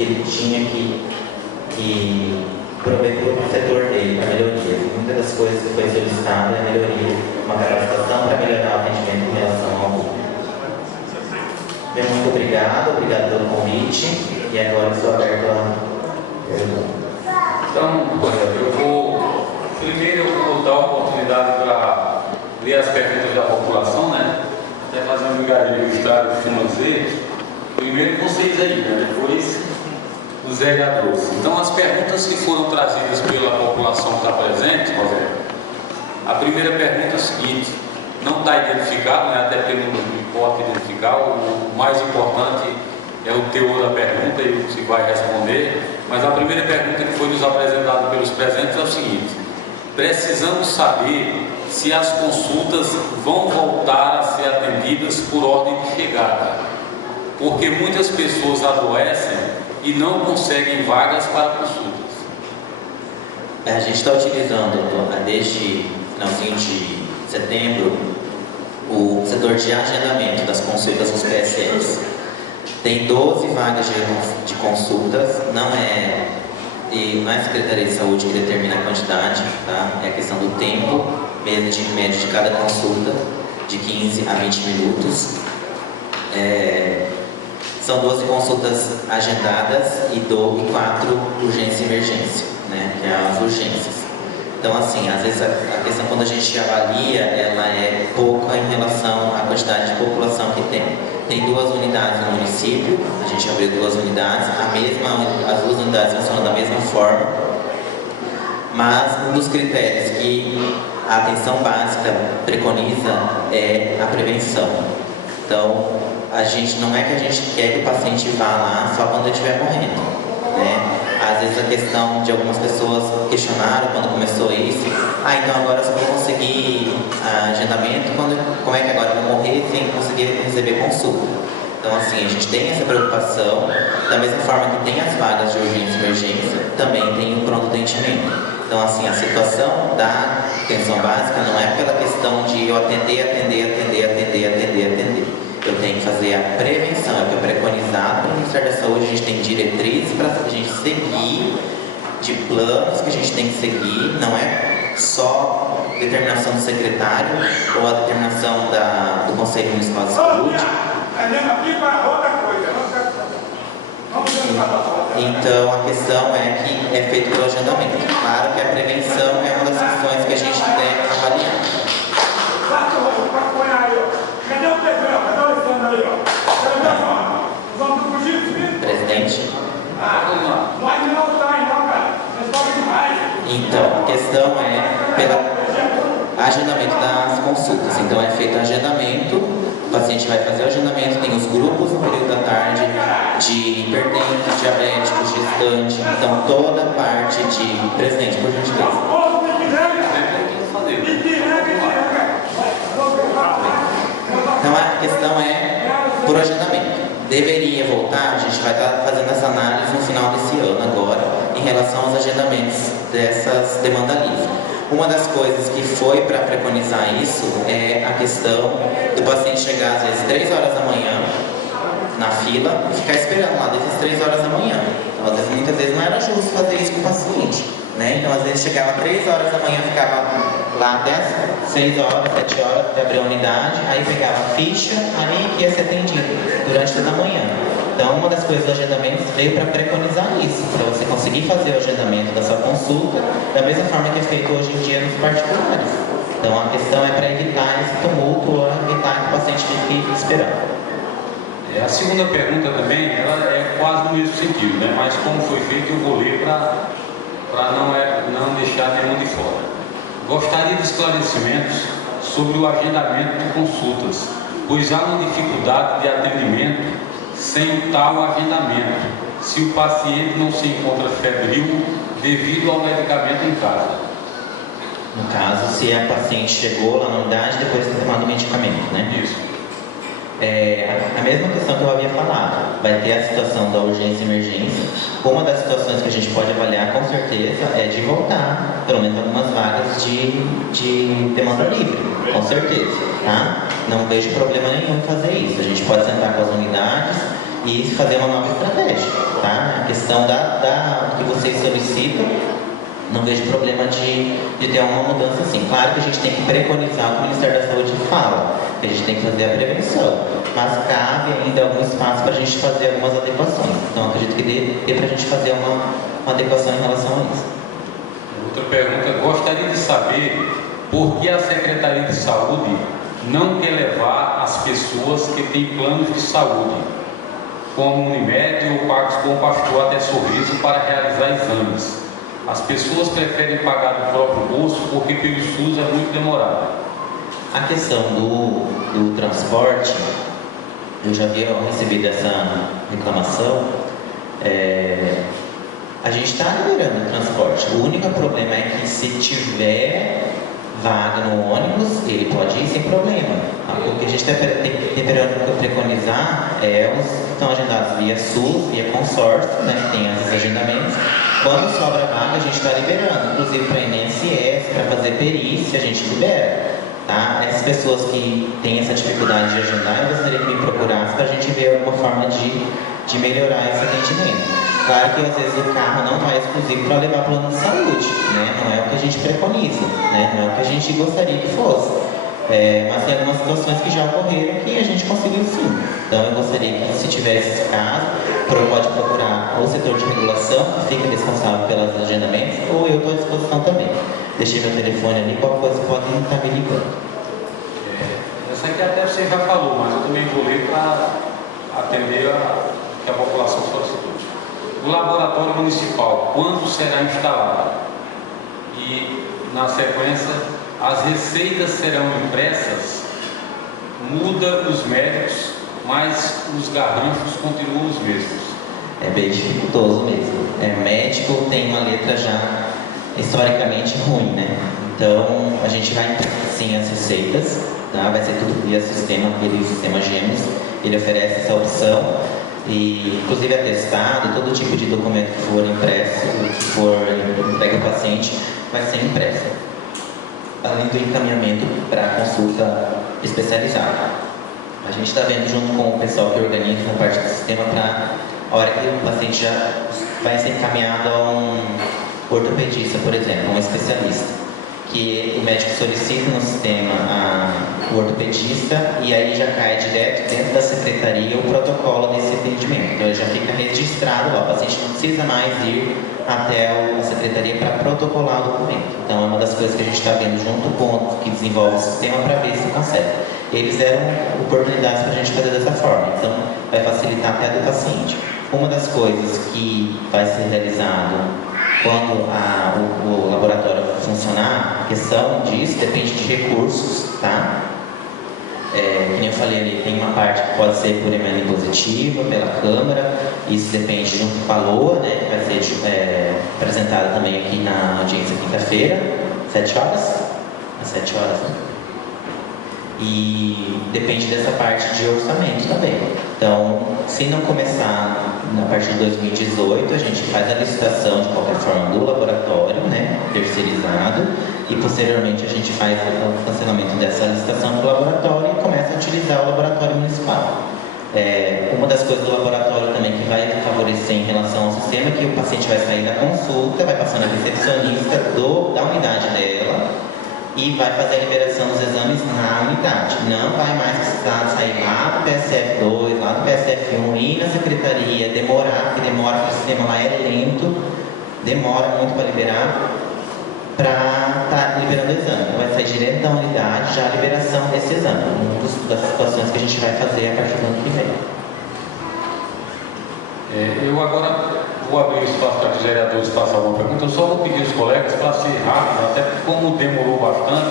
que ele tinha que prover para o setor dele, para melhoria. Muitas das coisas que foi solicitado é melhoria, uma capacitação para melhorar o atendimento em relação ao público. Muito obrigado pelo convite e agora estou aberto a perguntas. Então, primeiro eu vou dar a oportunidade para ler as perguntas da população, né? Até fazer um brigadeiro do Estado de financeiro. Primeiro vocês aí, né? Depois os vereadores. Então, as perguntas que foram trazidas pela população que está presente, a primeira pergunta é a seguinte: não está identificado, né? Até porque não importa identificar, o mais importante é o teor da pergunta e o que se vai responder. Mas a primeira pergunta que foi nos apresentada pelos presentes é o seguinte: precisamos saber se as consultas vão voltar a ser atendidas por ordem de chegada, porque muitas pessoas adoecem e não conseguem vagas para consultas. A gente está utilizando, desde finalzinho de setembro, o setor de agendamento das consultas nos PSS. Tem 12 vagas de consultas, não é a Secretaria de Saúde que determina a quantidade, tá? É a questão do tempo médio de cada consulta, de 15 a 20 minutos. São 12 consultas agendadas e 4 urgência e emergência, né? Que é as urgências. Então, assim, às vezes a questão, quando a gente avalia, ela é pouca em relação à quantidade de população que tem. Tem 2 unidades no município, a gente abriu 2 unidades, as 2 unidades funcionam da mesma forma, mas um dos critérios que a atenção básica preconiza é a prevenção. Então, não é que a gente quer que o paciente vá lá só quando ele estiver morrendo, né? Às vezes a questão de algumas pessoas questionaram quando começou isso: então agora eu só vou conseguir agendamento como é que agora eu vou morrer sem conseguir receber consulta? Então, assim, a gente tem essa preocupação. Da mesma forma que tem as vagas de urgência e emergência, também tem o pronto atendimento. Então, assim, a situação da atenção básica não é pela questão de eu atender. Eu tenho que fazer a prevenção, é o que é preconizado pelo Ministério da Saúde. A gente tem diretrizes para a gente seguir, de planos que a gente tem que seguir, não é só determinação do secretário ou a determinação do Conselho Municipal de Saúde. Então, a questão é que é feito pelo agendamento. Claro que a prevenção é uma das questões que a gente deve avaliar. Presidente? Então, a questão é pelo agendamento das consultas. Então, é feito agendamento, o paciente vai fazer o agendamento, tem os grupos no período da tarde de hipertensos, diabéticos, gestantes, então toda a parte de... Presidente, por gentileza. Então, a questão é por agendamento. Deveria voltar, a gente vai estar fazendo essa análise no final desse ano agora, em relação aos agendamentos dessas demandas livres. Uma das coisas que foi para preconizar isso é a questão do paciente chegar às vezes 3 horas da manhã na fila e ficar esperando lá desde as 3 horas da manhã. Então, muitas vezes não era justo fazer isso com o paciente, né? Então, às vezes chegava 3 horas da manhã, ficava lá até as 6 horas, 7 horas, até abrir a unidade, aí pegava a ficha, aí que ia ser atendido durante toda a manhã. Então, uma das coisas do agendamento veio para preconizar isso, para você conseguir fazer o agendamento da sua consulta da mesma forma que é feito hoje em dia nos particulares. Então, a questão é para evitar esse tumulto ou evitar que o paciente fique esperando. A segunda pergunta também, ela é quase no mesmo sentido, né? Mas como foi feito, eu vou ler para não deixar nenhum de fora. Gostaria de esclarecimentos sobre o agendamento de consultas, pois há uma dificuldade de atendimento sem tal agendamento, se o paciente não se encontra febril devido ao medicamento em casa. No caso, se a paciente chegou lá na unidade depois de ter tomado o medicamento, né? Isso. A mesma questão que eu havia falado, vai ter a situação da urgência e emergência. Uma das situações que a gente pode avaliar com certeza é de voltar, pelo menos algumas vagas de demanda livre, com certeza, tá? Não vejo problema nenhum em fazer isso. A gente pode sentar com as unidades e fazer uma nova estratégia, tá? questão do que vocês solicitam, não vejo problema de ter uma mudança assim. Claro que a gente tem que preconizar o que o Ministério da Saúde fala, que a gente tem que fazer a prevenção, mas cabe ainda algum espaço para a gente fazer algumas adequações. Então acredito que dê para a gente fazer uma adequação em relação a isso. Outra pergunta, gostaria de saber por que a Secretaria de Saúde não quer levar as pessoas que têm planos de saúde, como Unimed ou pagos com o pastor até Sorriso, para realizar exames. As pessoas preferem pagar do próprio bolso porque pelo SUS é muito demorado. A questão do transporte, eu já havia recebido essa reclamação. A gente está liberando o transporte. O único problema é que se tiver vaga no ônibus, ele pode ir sem problema. O que a gente está preconizar é os que estão agendados via SUS, via consórcio, né? Tem esses agendamentos. Quando sobra vaga, a gente está liberando, inclusive para INSS, para fazer perícia, a gente libera. Tá? Essas pessoas que têm essa dificuldade de agendar, eu gostaria que me procurasse para a gente ver alguma forma de melhorar esse atendimento. Claro que às vezes o carro não vai exclusivo para levar plano de saúde, né? Não é o que a gente preconiza, né? Não é o que a gente gostaria que fosse. Mas tem algumas situações que já ocorreram que a gente conseguiu sim. Então eu gostaria que, se tiver esse caso, pode procurar o setor de regulação, que fica responsável pelos agendamentos, ou eu estou à disposição também. Deixei meu telefone ali, qualquer coisa podem estar me ligando. Essa aqui até você já falou, mas eu também vou ler para atender o que a população solicitou. O laboratório municipal, quando será instalado? E, na sequência, as receitas serão impressas, muda os médicos, mas os garranchos continuam os mesmos. É bem dificultoso mesmo. Médico tem uma letra já historicamente ruim, né? Então, a gente vai imprimir sim as receitas, tá? Vai ser tudo via sistema, aquele sistema Gêmeos. Ele oferece essa opção. E, inclusive, atestado, todo tipo de documento que for impresso, que for entregue ao paciente, vai ser impresso. Além do encaminhamento para consulta especializada. A gente está vendo junto com o pessoal que organiza a parte do sistema para a hora que o paciente já vai ser encaminhado a um ortopedista, por exemplo, um especialista, que o médico solicita no sistema o ortopedista e aí já cai direto dentro da secretaria o protocolo desse atendimento. Então ele já fica registrado lá, o paciente não precisa mais ir até a secretaria para protocolar o documento. Então é uma das coisas que a gente está vendo junto com o que desenvolve o sistema para ver se consegue. Eles deram oportunidades para a gente fazer dessa forma, então vai facilitar até a do paciente. Uma das coisas que vai ser realizado quando o laboratório funcionar, a questão disso depende de recursos, tá? Que nem eu falei ali, tem uma parte que pode ser por emenda impositiva, pela Câmara, isso depende junto com a LOA, né? Que vai ser apresentada também aqui na audiência quinta-feira, 7 horas? Às 7 horas, né? E depende dessa parte de orçamento também. Então, se não começar a partir de 2018, a gente faz a licitação de qualquer forma do laboratório, né, terceirizado, e posteriormente a gente faz o cancelamento dessa licitação do laboratório e começa a utilizar o laboratório municipal. Uma das coisas do laboratório também que vai favorecer em relação ao sistema é que o paciente vai sair da consulta, vai passar na recepcionista da unidade dela, e vai fazer a liberação dos exames na unidade. Não vai mais precisar sair lá do PSF2, lá do PSF1, ir na secretaria, demorar, porque demora, porque o sistema lá é lento, demora muito para liberar, para estar liberando o exame. Então vai sair direto da unidade já a liberação desse exame. Uma das situações que a gente vai fazer a partir do ano que vem. Eu agora vou abrir o espaço para que os vereadores façam alguma pergunta. Eu só vou pedir aos colegas para ser rápido, até porque como demorou bastante,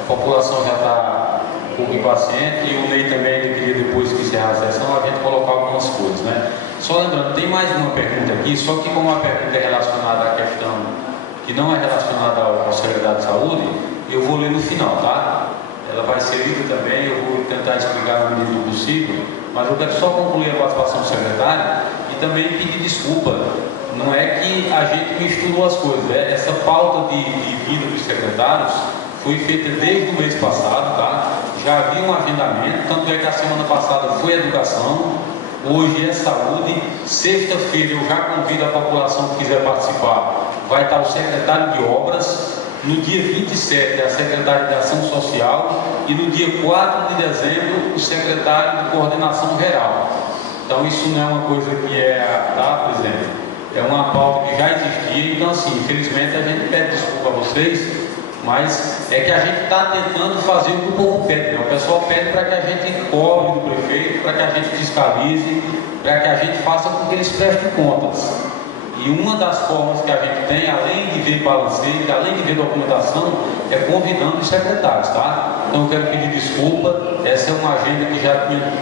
a população já está um pouco impaciente e o Ney também ele queria, depois que encerrar a sessão, a gente colocar algumas coisas, né? Só lembrando, tem mais uma pergunta aqui, só que como a pergunta é relacionada à questão que não é relacionada ao secretário de saúde, eu vou ler no final, tá? Ela vai ser lida também, eu vou tentar explicar no medida do possível, mas eu quero só concluir a participação do secretário e também pedir desculpa. Não é que a gente misturou as coisas, essa pauta de vida dos secretários foi feita desde o mês passado, tá? Já havia um agendamento, tanto é que a semana passada foi educação, hoje é saúde. Sexta-feira eu já convido a população que quiser participar, vai estar o secretário de obras, no dia 27 a secretária de ação social e no dia 4 de dezembro o secretário de coordenação geral. Então isso não é uma coisa que tá, presidente, é uma pauta que já existia. Então assim, infelizmente a gente pede desculpa a vocês, mas é que a gente está tentando fazer o que o povo pede, né? O pessoal pede para que a gente cobre do prefeito, para que a gente fiscalize, para que a gente faça com que eles prestem contas. E uma das formas que a gente tem, além de ver balancete, além de ver documentação, é convidando os secretários, tá? Então eu quero pedir desculpa, essa é uma agenda que já tinha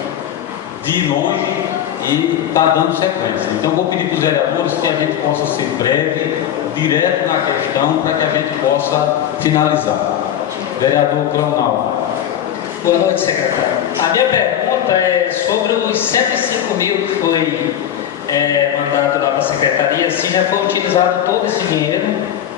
de longe e está dando sequência. Então eu vou pedir para os vereadores que a gente possa ser breve, direto na questão, para que a gente possa finalizar. Vereador Cleonal. Boa noite, secretário. A minha pergunta é sobre os 105 mil que foi mandado lá para a secretaria, se já foi utilizado todo esse dinheiro?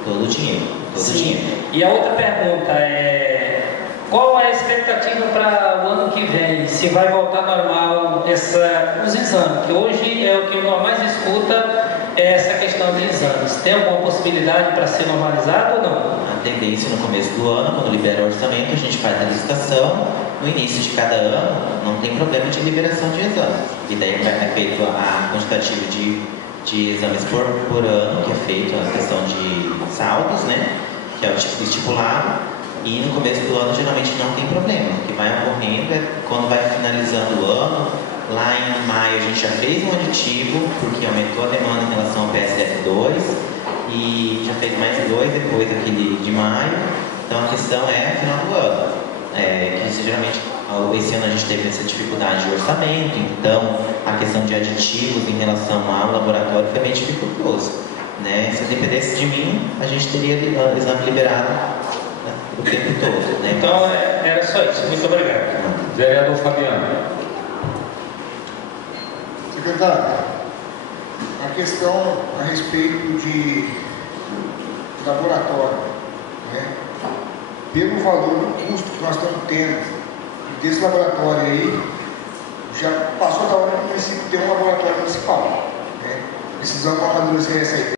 Todo o dinheiro, todo o dinheiro. E a outra pergunta é, qual é a expectativa para o ano que vem? Se vai voltar normal os exames, que hoje é o que eu mais escuta, é essa questão de exames. Tem alguma possibilidade para ser normalizado ou não? A tendência no começo do ano, quando libera o orçamento, a gente faz a licitação. No início de cada ano, não tem problema de liberação de exames. E daí vai ser feito a quantitativa de exames por ano, que é feito a questão de saldos, né? Que é o tipo estipulado. E no começo do ano, geralmente não tem problema. O que vai ocorrendo é quando vai finalizando o ano. Lá em maio a gente já fez um aditivo, porque aumentou a demanda em relação ao PSF2. E já fez mais 2 depois daquele de maio. Então a questão é no final do ano. Que geralmente esse ano a gente teve essa dificuldade de orçamento, então a questão de aditivos em relação ao laboratório foi bem dificultoso, né? Se dependesse de mim, a gente teria exame liberado, né, o tempo todo, né? Então era só isso. Muito obrigado. Vereador Fabiano. Secretário, a questão a respeito de laboratório, né? Pelo valor do custo que nós estamos tendo desse laboratório aí, já passou da hora do município ter um laboratório municipal, né? Precisamos amadurecer essa ideia.